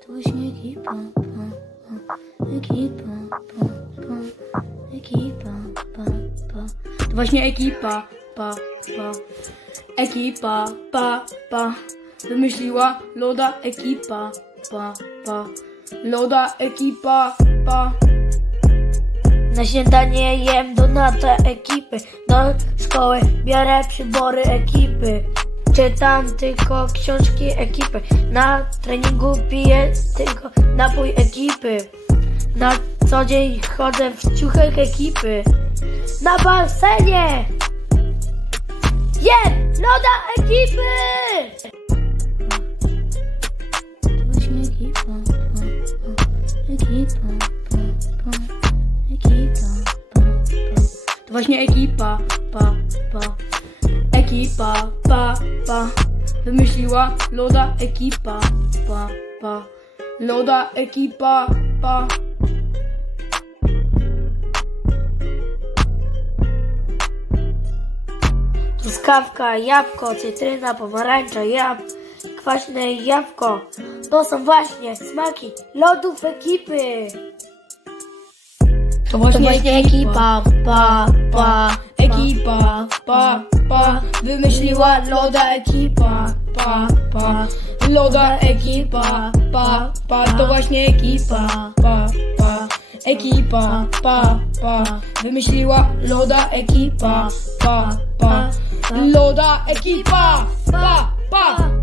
To właśnie ekipa, pa, pa, ekipa, pa, pa, ekipa, pa, pa. To właśnie ekipa, pa, pa, ekipa, pa, pa. Wymyśliła loda ekipa, pa, pa, loda ekipa, pa. Na śniadanie jem donata ekipy, do szkoły biorę przybory ekipy. Czytam tylko książki ekipy, na treningu piję tylko napój ekipy. Na co dzień chodzę w ciuchach ekipy. Na basenie jem loda ekipy! Właśnie ekipa, pa, pa, ekipa, pa, pa, ekipa, pa, pa. To właśnie ekipa, pa, pa, ekipa, pa, pa. Wymyśliła loda ekipa, pa, pa, loda ekipa, pa. Truskawka, jabłko, cytryna, pomarańcza, jab, kwaśne jabłko. To są właśnie smaki lodów ekipy. To właśnie, ekipa, pa, pa, ekipa, pa, pa, wymyśliła loda ekipa, pa, pa, loda ekipa, pa, pa, to właśnie ekipa, pa, pa, ekipa, pa, pa, wymyśliła loda ekipa, pa, pa, loda ekipa, pa, pa.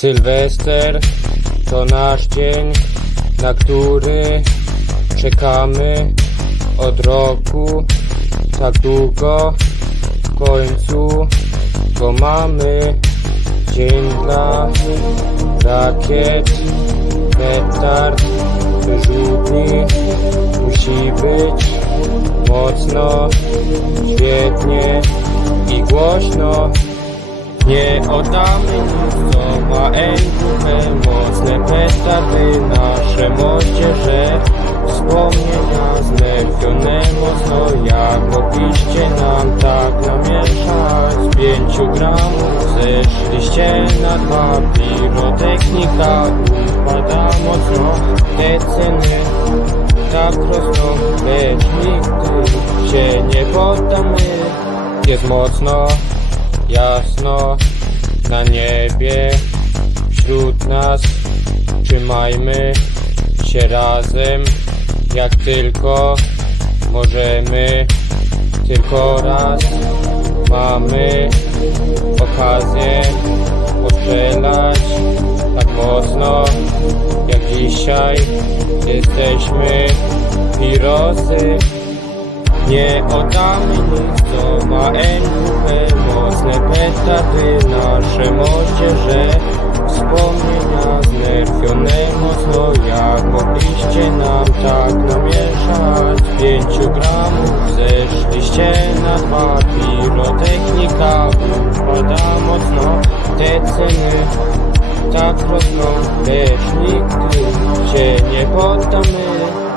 Sylwester to nasz dzień, na który czekamy od roku tak długo. W końcu go mamy. Dzień dla rakiet, petard, wyrzutni. Musi być mocno, świetnie i głośno. Nie oddamy nic, co ma enkuchę Mocne petardy, nasze moździerze Wspomnienia znerfione mocno Jak mogliście nam tak namieszać Z pięciu gramów zeszliście na dwa. Pirotechnika upada mocno Te ceny tak rosną. Lecz nigdy się nie poddamy. Jest mocno jasno na niebie wśród nas. Trzymajmy się razem, jak tylko możemy. Tylko raz mamy okazję postrzelać tak mocno, jak dzisiaj jesteśmy pirosy. Nie oddamy nic, co ma Mocne petardy, nasze moździerze Wspomnienia znerfione mocno Jak mogliście nam tak namieszać. Pięciu gramów zeszliście na dwa Pirotechnika upada mocno. Te ceny tak rosną Lecz nigdy się nie poddamy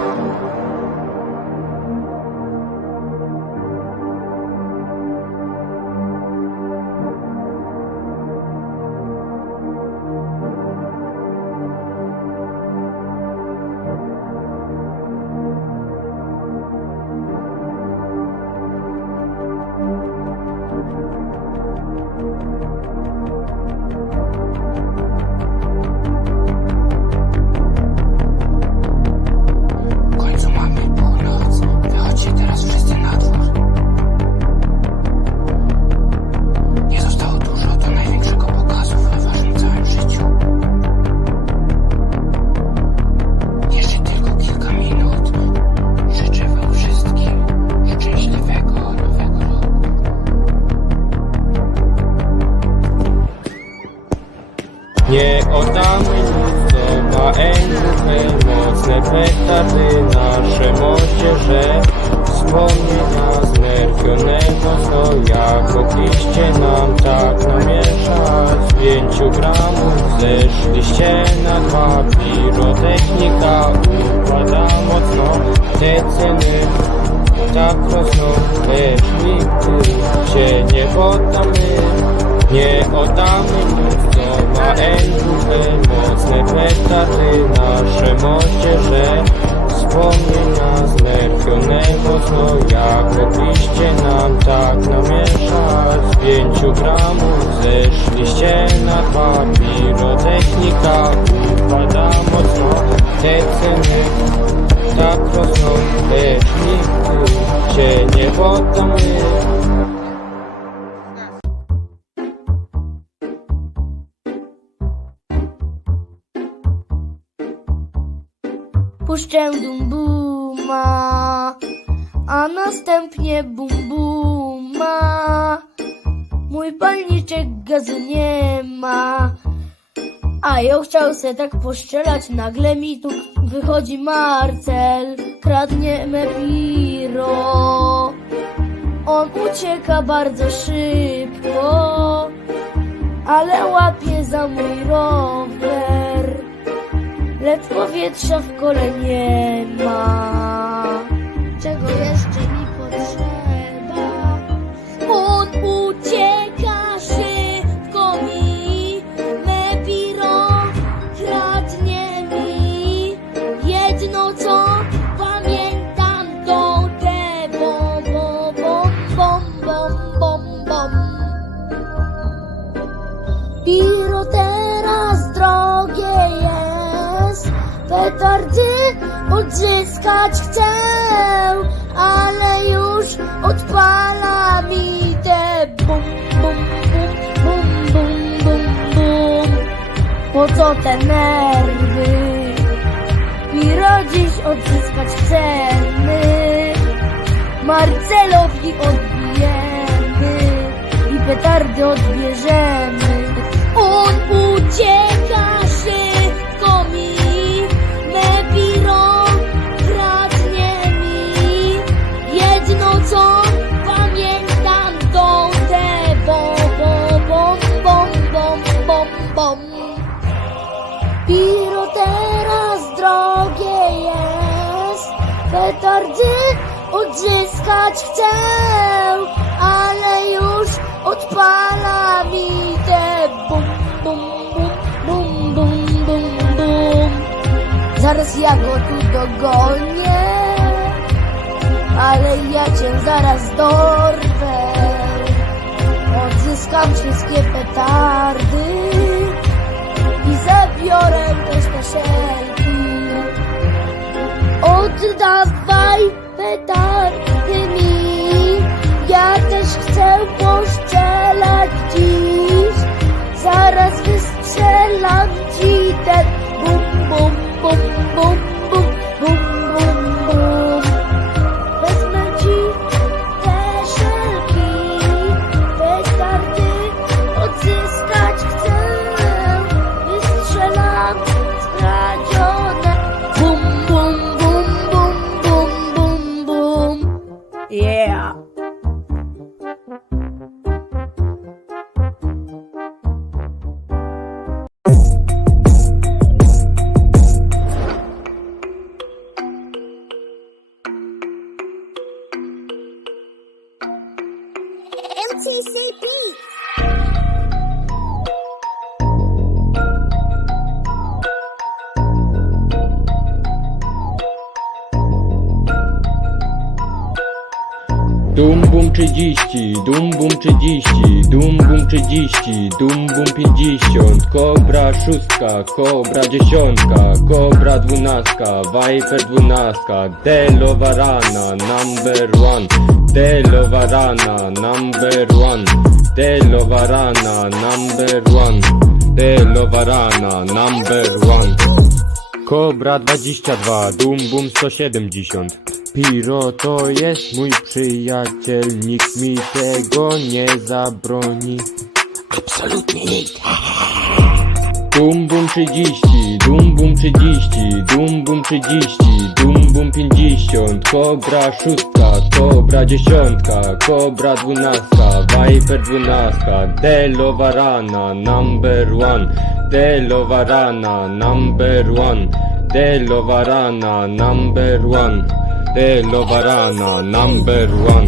znerwionego znoja Mogliście nam tak namieszać. Z pięciu gramów zeszliście na dwa. Pirotechnika upada mocno. Te ceny tak rosną. Lecz nigdy się nie poddamy Nie oddamy nic, co ma Mocne petardy, nasze moździerze Wspomnienia znerwionego znoja Mogliście nam tak namieszać Z pięciu gramów zeszliście na dwa Pirotechnika upada mocno Te ceny. Tak rosną Lecz nigdy się nie poddamy Puszczę dum buma, a następnie bum buma. Mój palniczek gazu nie ma. A ja chciał se tak poszczelać, nagle mi tu wychodzi Marcel, kradnie me piro. On ucieka bardzo szybko, ale łapie za mój rower. Lecz powietrza w kole nie ma. Czego jeszcze odzyskać chcę, ale już odpala mi te bum, bum, bum, bum, bum, bum, bum. Po co te nerwy? Piro odzyskać chcemy, Marcelowi odbijemy i petardy odbierzemy. On ucieka petardy odzyskać chcę, ale już odpala mi te bum, bum, bum, bum, bum, bum, bum. Zaraz ja go tu dogonię, ale ja cię zaraz dorwę. Odzyskam wszystkie petardy i zabiorę też te szelki. Oddawaj petardy mi, ja też chcę poszczelać dziś. Zaraz wystrzelam ci ten T C P. 30, dum bum 30, dum bum 30, dum bum 50, kobra szóstka, kobra dziesiątka, kobra dwunastka, viper dwunastka, delowa rana, number one, delowa rana, number one, delowa rana, number one, delowa rana, number one. Kobra 22, Dum Bum 170 Piro to jest mój przyjaciel Nikt mi tego nie zabroni. Absolutnie nikt. Dum bum 30, dum bum 30, dum bum 30, dum bum 50, kobra szóstka, kobra dziesiątka, kobra dwunastka, viper dwunastka, delowa rana, number one, delowa rana, number one, delowa rana, number one, delowa rana, number one.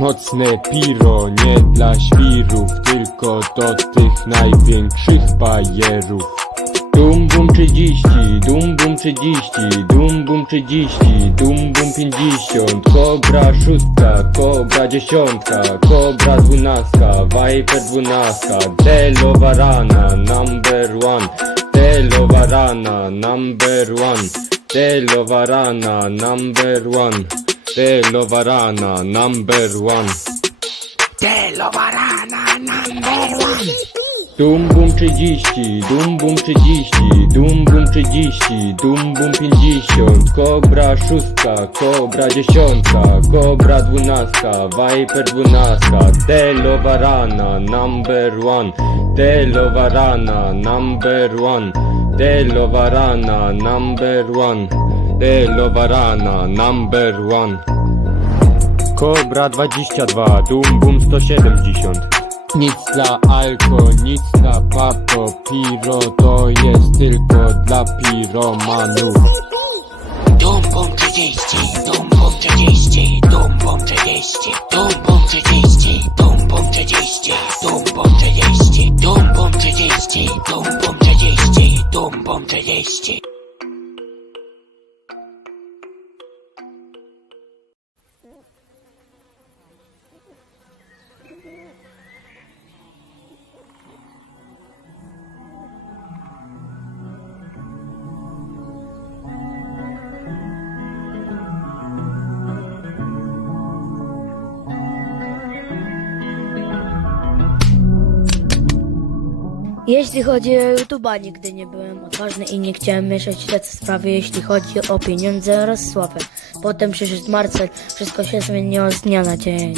Mocne piro, nie dla świrów, tylko do tych największych bajerów. Dum bum 30, dum bum 30, dum bum 30, dum bum 50, kobra szóstka, kobra dziesiątka, kobra dwunastka, viper dwunastka, delowa rana, number one, delowa rana, number one, Delo Varana, number one. Delo Varana, number one. Delo Varana, number one. Dum bum 30, dum bum 30, dum bum 30, dum bum 50, kobra szóstka, kobra dziesiątka, kobra dwunastka, viper dwunastka, delowa rana, number one, delowa rana, number one, delowa rana, number one, delowa rana, number one. Kobra 22, Dum Bum 170 Nic dla alko, nic dla papo Piro to jest tylko dla piromanów Dum bum 30, dum bum 30, dum bum 30, dum bum 30, dum bum 30, dum bum 30, dum bum 30, dum bum 30, dum bum 30. Jeśli chodzi o YouTube'a, nigdy nie byłem odważny i nie chciałem mieszać te sprawy, jeśli chodzi o pieniądze oraz sławę. Potem przyszedł Marcel, wszystko się zmieniło z dnia na dzień.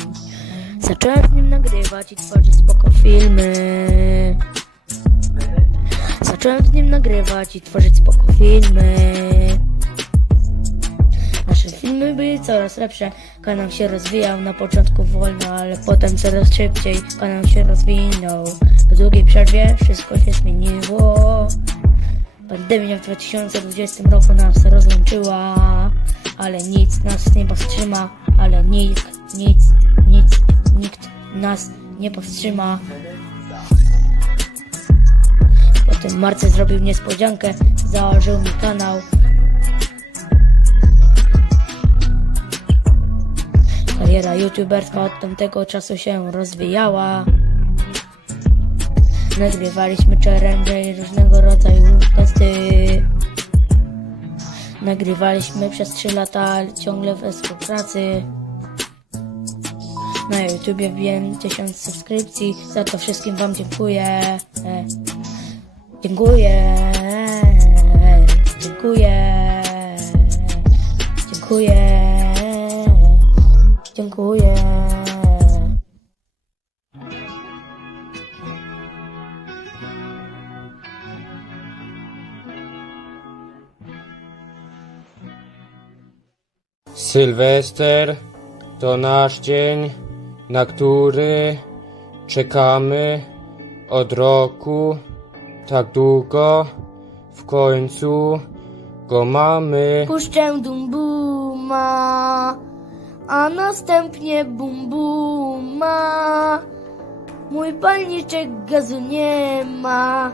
Zacząłem z nim nagrywać i tworzyć spoko filmy. Zacząłem z nim nagrywać i tworzyć spoko filmy. Filmy były coraz lepsze, kanał się rozwijał, na początku wolno, ale potem coraz szybciej kanał się rozwinął. Po długiej przerwie wszystko się zmieniło. Pandemia w 2020 roku nas rozłączyła, ale nic nas nie powstrzyma, ale nikt, nic, nic, nikt nas nie powstrzyma. Potem Marce zrobił niespodziankę, założył mi kanał. Kariera youtuberska od tamtego czasu się rozwijała. Nagrywaliśmy challenge i różnego rodzaju testy. Nagrywaliśmy przez 3 lata ciągle we współpracy. Na YouTubie wbiłem 1000 subskrypcji. Za to wszystkim Wam dziękuję. Dziękuję. Dziękuję. Dziękuję. Dziękuję. Sylwester to nasz dzień, na który czekamy od roku tak długo. W końcu go mamy. Puszczę dumbuma, a następnie bumbuma. Mój palniczek gazu nie ma.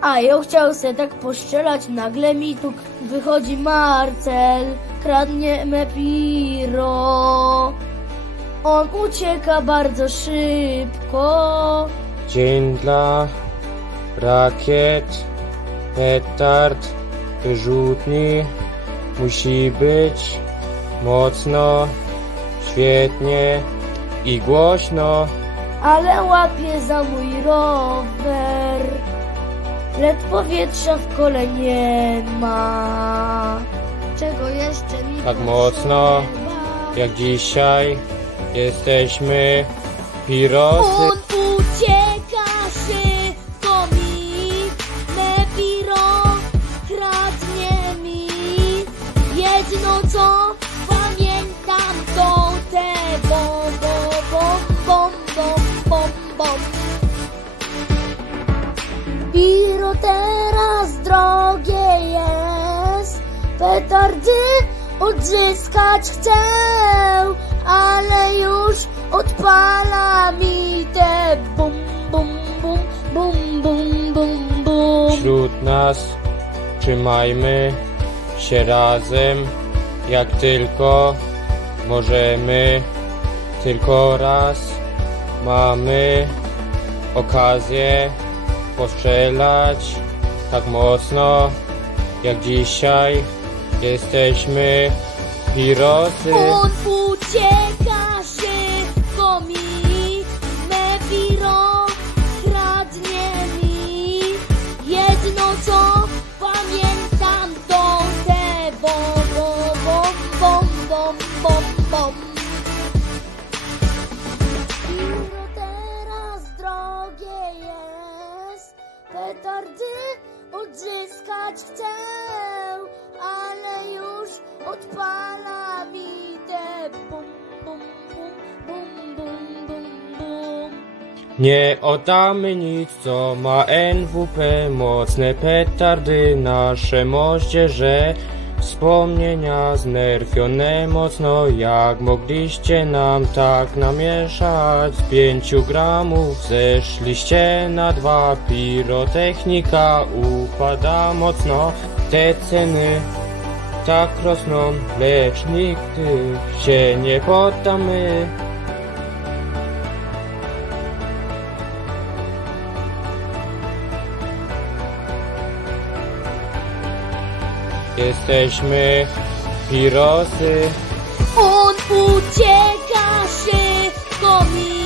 A ja chciał se tak poszczelać, nagle mi tu wychodzi Marcel, kradnie me piro. On ucieka bardzo szybko. Dzień dla rakiet, petard, wyrzutni. Musi być mocno, świetnie i głośno. ale łapie za mój rower. Lecz powietrza w kole nie ma. Czego jeszcze mi Tak mocno, potrzeba? Jak dzisiaj jesteśmy pirosy. Petardy odzyskać chcę, ale już odpala mi te bum, bum, bum, bum, bum, bum, bum. Wśród nas trzymajmy się razem, jak tylko możemy. Tylko raz mamy okazję postrzelać tak mocno, jak dzisiaj jesteśmy Hirosy. On ucieka szybko mi, me biro kradnie mi. Jedno co pamiętam to te bom, bom, bom, bom, bom, bom. Biro teraz drogie jest, petardy odzyskać chcę, odpala mi te bum, bum, bum, bum, bum, bum, bum. Nie oddamy nic, co ma NWP, mocne petardy, nasze moździerze, wspomnienia znerfione mocno, jak mogliście nam tak namieszać, z pięciu gramów zeszliście na dwa, pirotechnika upada mocno, te ceny tak rosną, lecz nigdy się nie poddamy. Jesteśmy Pirosy. On ucieka szybko mi,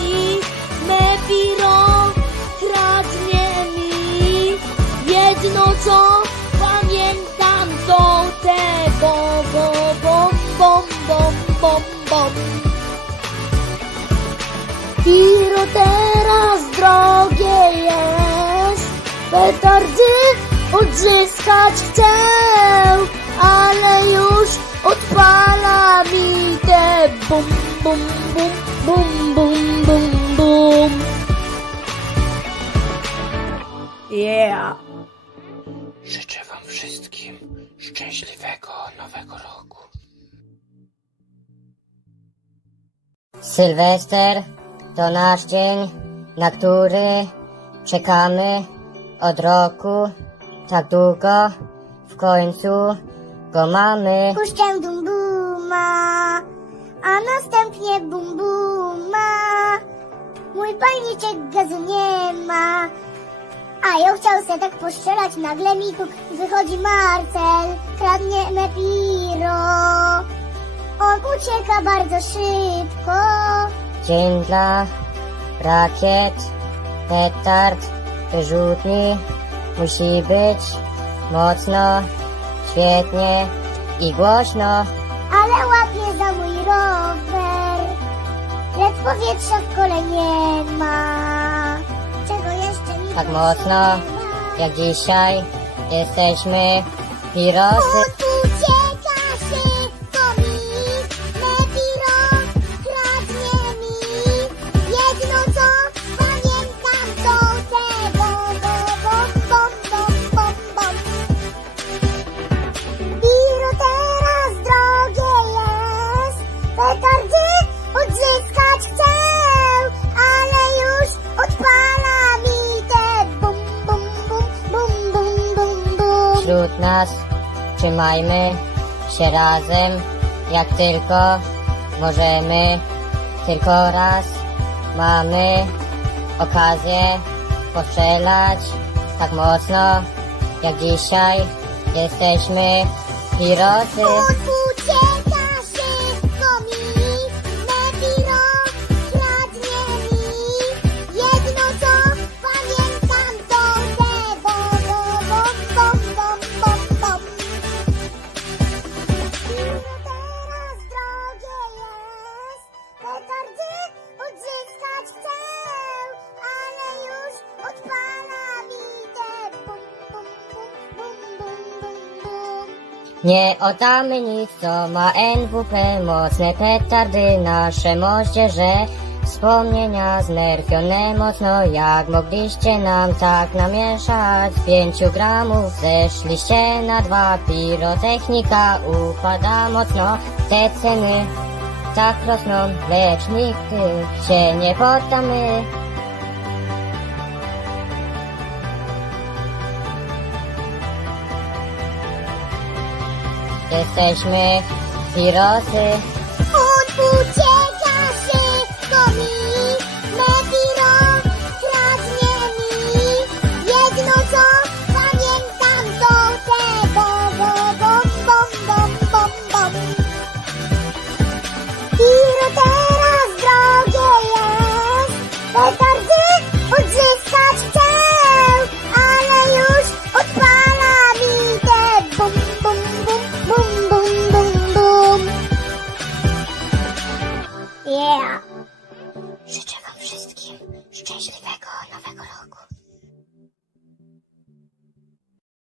petardy odzyskać chcę, ale już odpala mi te bum, bum, bum, bum, bum, bum, bum. Yeah. Życzę wam wszystkim szczęśliwego nowego roku. Sylwester to nasz dzień, na który czekamy od roku tak długo. W końcu go mamy. Puszczę dum buma, a następnie bum buma. Mój palniczek gazu nie ma, a ja chciał se tak postrzelać, nagle mi tu wychodzi Marcel, kradnie me piro. On ucieka bardzo szybko. Dzień dla rakiet, petard, wyrzutni. Musi być mocno, świetnie i głośno. ale łapie za mój rower. Lecz powietrza w kole nie ma. Czego jeszcze mi Tak mocno, jak dzisiaj jesteśmy Pirosy. Wśród nas trzymajmy się razem, jak tylko możemy. Tylko raz mamy okazję postrzelać tak mocno, jak dzisiaj jesteśmy Hirosy. Nie oddamy nic, co ma NWP, mocne petardy, nasze moździerze. Wspomnienia znerfione mocno, jak mogliście nam tak namieszać? Z pięciu gramów zeszliście na dwa, pirotechnika upada mocno. Te ceny tak rosną, lecz nigdy się nie poddamy. Jesteśmy pirosy.